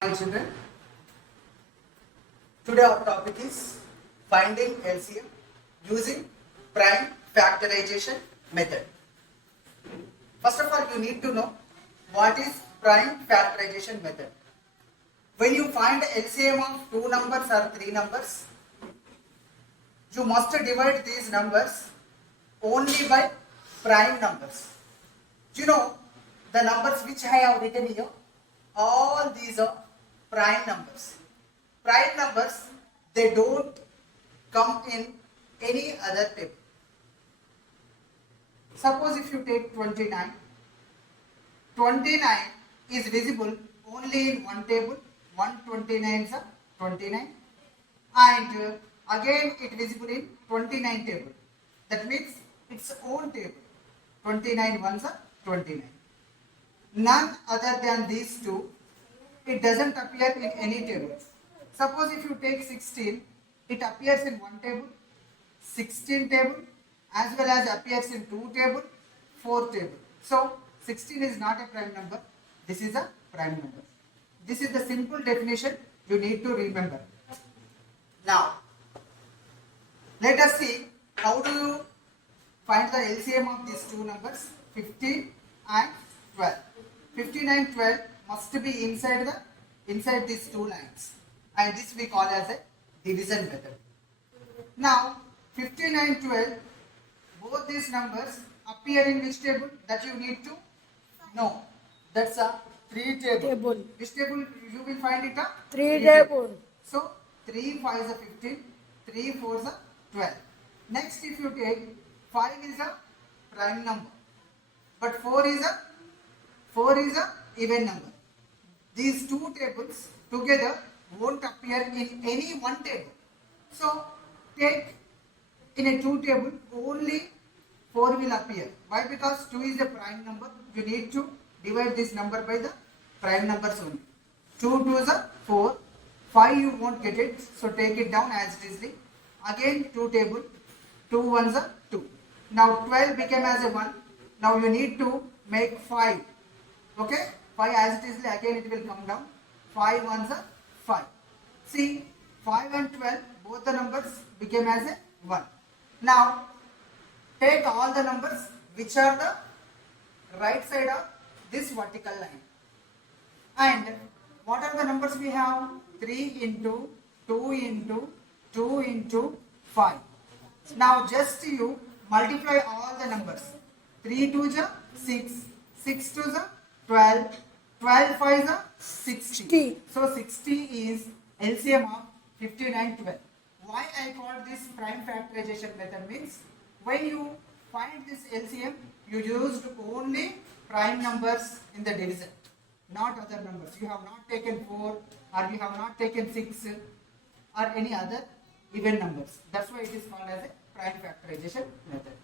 Hi children, today our topic is finding LCM using prime factorization method. First of all, you need to know what is prime factorization method. When you find LCM of two numbers or three numbers, you must divide these numbers only by prime numbers. You know the numbers which I have written here, all these are prime numbers. Prime numbers, they don't come in any other table. Suppose if you take 29, 29 is visible only in one table, 129 is 29, and again it visible in 29 table. That means its own table, 29 ones are 29. None other than these two, it doesn't appear in any table. Suppose if you take 16, it appears in one table, 16 table, as well as appears in 2 table, 4 table. So 16 is not a prime number, this is a prime number. This is the simple definition you need to remember. Now, let us see how do you find the LCM of these two numbers, 15 and 12. 15 and 12 must be inside these two lines, and this we call as a division method. Now 15 and 12, both these numbers appear in which table? That you need to know. That's a 3 table. Which table you will find it? A 3 table. So 3 5 is a 15, 3 4 is a 12. Next, if you take 5 is a prime number, but 4 is a even number. These two tables together won't appear in any one table. So take in a 2 table, only 4 will appear. Why? Because 2 is a prime number. You need to divide this number by the prime numbers only. 2 2 is a 4. 5 you won't get it. So take it down as it is. Again 2 table. 2 ones are 2. Now 12 became as a 1. Now you need to make 5. Okay? 5 as it is, again it will come down. 5 ones are 5. See, 5 and 12, both the numbers became as a 1. Now, take all the numbers which are the right side of this vertical line. And what are the numbers we have? 3 into 2 into 2 into 5. Now just you multiply all the numbers. 3 2 is 6, 6 2 is 12, 12 5 is 60. So 60 is LCM of 15 and 12. Why I call this prime factorization method means when you find this LCM, you used only prime numbers in the division, not other numbers. You have not taken 4 or you have not taken 6 or any other even numbers. That's why it is called as a prime factorization method.